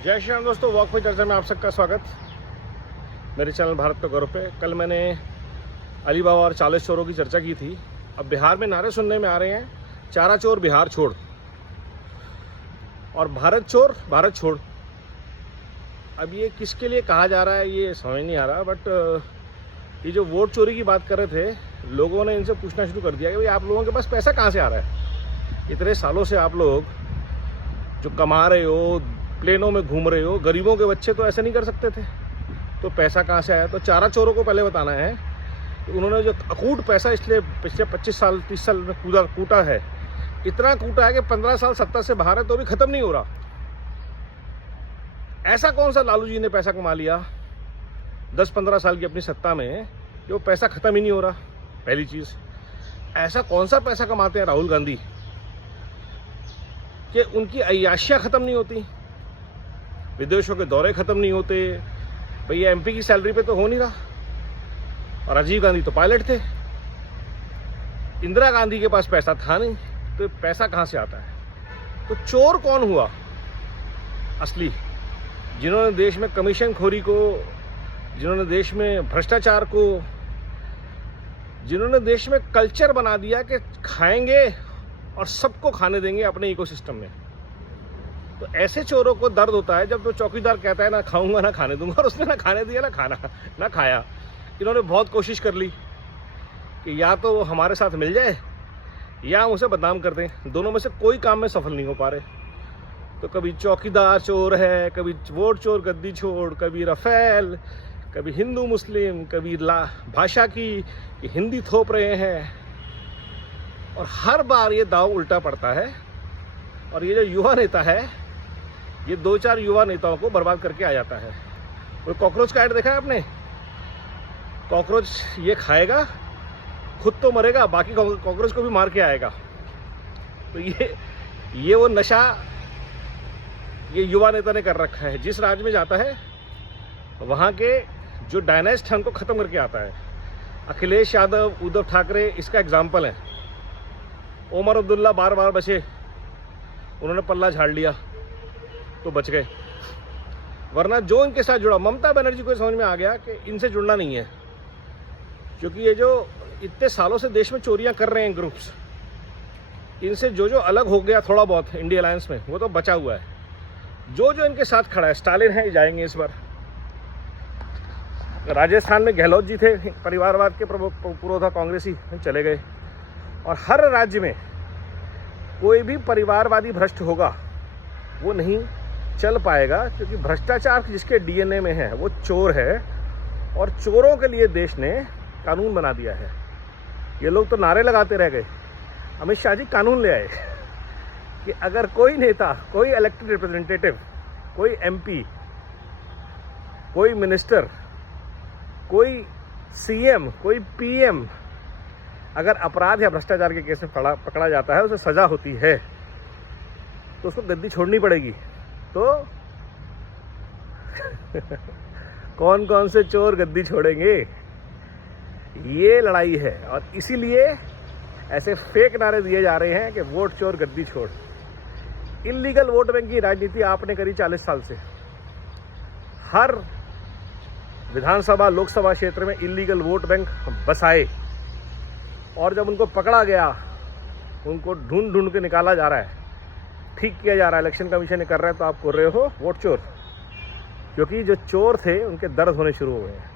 जय श्री राम दोस्तों, वॉक पे चर्चा में आप सबका स्वागत। मेरे चैनल भारत का गौरव पे कल मैंने अलीबाबा और 40 चोरों की चर्चा की थी। अब बिहार में नारे सुनने में आ रहे हैं, चारा चोर बिहार छोड़ और भारत चोर भारत छोड़। अब ये किसके लिए कहा जा रहा है ये समझ नहीं आ रहा। बट ये जो वोट चोरी की बात कर रहे थे, लोगों ने इनसे पूछना शुरू कर दिया कि भाई आप लोगों के पास पैसा कहाँ से आ रहा है। इतने सालों से आप लोग जो कमा रहे हो, प्लेनों में घूम रहे हो, गरीबों के बच्चे तो ऐसे नहीं कर सकते थे, तो पैसा कहाँ से आया। तो चारा चोरों को पहले बताना है कि उन्होंने जो अकूट पैसा इसलिए पिछले 25 साल 30 साल में कूटा है, इतना कूटा है कि 15 साल सत्ता से बाहर है तो भी खत्म नहीं हो रहा। ऐसा कौन सा लालू जी ने पैसा कमा लिया 10-15 साल की अपनी सत्ता में कि वो पैसा खत्म ही नहीं हो रहा। पहली चीज, ऐसा कौन सा पैसा कमाते हैं राहुल गांधी कि उनकी अय्याशियां खत्म नहीं होती, विदेशों के दौरे खत्म नहीं होते। भैया एमपी की सैलरी पे तो हो नहीं रहा। और राजीव गांधी तो पायलट थे, इंदिरा गांधी के पास पैसा था नहीं, तो पैसा कहां से आता है। तो चोर कौन हुआ असली, जिन्होंने देश में कमीशन खोरी को, जिन्होंने देश में भ्रष्टाचार को, जिन्होंने देश में कल्चर बना दिया कि खाएंगे और सबको खाने देंगे अपने इकोसिस्टम में। तो ऐसे चोरों को दर्द होता है जब तो चौकीदार कहता है ना खाऊंगा ना खाने दूंगा, और उसने ना खाने दिया ना खाया। इन्होंने बहुत कोशिश कर ली कि या तो वो हमारे साथ मिल जाए या हम उसे बदनाम कर दें। दोनों में से कोई काम में सफल नहीं हो पा रहे। तो कभी चौकीदार चोर है, कभी वोट चोर गद्दी छोड़, कभी रफेल, कभी हिंदू मुस्लिम, कभी भाषा की हिंदी थोप रहे हैं। और हर बार ये दाव उल्टा पड़ता है। और ये जो युवा नेता है, ये 2-4 युवा नेताओं को बर्बाद करके आ जाता है। वो कॉकरोच का ऐड देखा है आपने? कॉकरोच ये खाएगा, खुद तो मरेगा, बाकी कॉकरोच को भी मार के आएगा। तो ये वो नशा ये युवा नेता ने कर रखा है। जिस राज्य में जाता है वहाँ के जो डायनेस्ट है उनको खत्म करके आता है। अखिलेश यादव, उद्धव ठाकरे इसका एग्जाम्पल है। ओमर अब्दुल्ला बार बार बचे, उन्होंने पल्ला झाड़ लिया तो बच गए, वरना जो इनके साथ जुड़ा, ममता बनर्जी को समझ में आ गया कि इनसे जुड़ना नहीं है। क्योंकि ये जो इतने सालों से देश में चोरियां कर रहे हैं ग्रुप्स, इनसे जो अलग हो गया थोड़ा बहुत इंडिया अलायंस में, वो तो बचा हुआ है। जो इनके साथ खड़ा है, स्टालिन है, जाएंगे इस बार। राजस्थान में गहलोत जी थे, परिवारवाद के पुरोधा कांग्रेसी, चले गए। और हर राज्य में कोई भी परिवारवादी भ्रष्ट होगा वो नहीं चल पाएगा, क्योंकि भ्रष्टाचार जिसके डीएनए में है वो चोर है। और चोरों के लिए देश ने कानून बना दिया है। ये लोग तो नारे लगाते रह गए, अमित शाह जी कानून ले आए कि अगर कोई नेता, कोई इलेक्टेड रिप्रेजेंटेटिव, कोई एमपी, कोई मिनिस्टर, कोई सीएम, कोई पीएम अगर अपराध या भ्रष्टाचार के केस में पकड़ा जाता है, उसे सजा होती है, तो उसको गद्दी छोड़नी पड़ेगी। तो कौन कौन से चोर गद्दी छोड़ेंगे, ये लड़ाई है। और इसीलिए ऐसे फेक नारे दिए जा रहे हैं कि वोट चोर गद्दी छोड़। इल्लीगल वोट बैंक की राजनीति आपने करी 40 साल से। हर विधानसभा लोकसभा क्षेत्र में इल्लीगल वोट बैंक बसाए, और जब उनको पकड़ा गया, उनको ढूंढ ढूंढ के निकाला जा रहा है, ठीक किया जा रहा है, इलेक्शन कमीशन ने कर रहा है, तो आप कर रहे हो वोट चोर। क्योंकि जो चोर थे उनके दर्द होने शुरू हो गए हैं,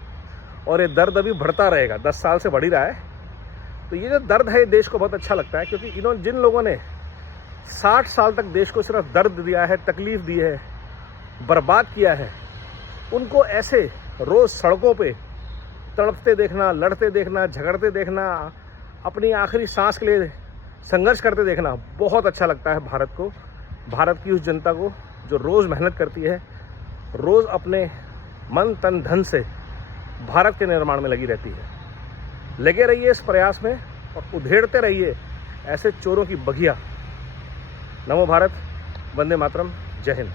और ये दर्द अभी बढ़ता रहेगा, 10 साल से बढ़ ही रहा है। तो ये जो दर्द है, देश को बहुत अच्छा लगता है, क्योंकि इन्होंने, जिन लोगों ने 60 साल तक देश को सिर्फ दर्द दिया है, तकलीफ दी है, बर्बाद किया है, उनको ऐसे रोज सड़कों पे तड़पते देखना, लड़ते देखना, झगड़ते देखना, अपनी आखिरी सांस के लिए संघर्ष करते देखना बहुत अच्छा लगता है भारत को, भारत की उस जनता को जो रोज़ मेहनत करती है, रोज़ अपने मन तन धन से भारत के निर्माण में लगी रहती है। लगे रहिए इस प्रयास में और उधेड़ते रहिए ऐसे चोरों की बगिया। नमो भारत, वंदे मातरम, जय हिंद।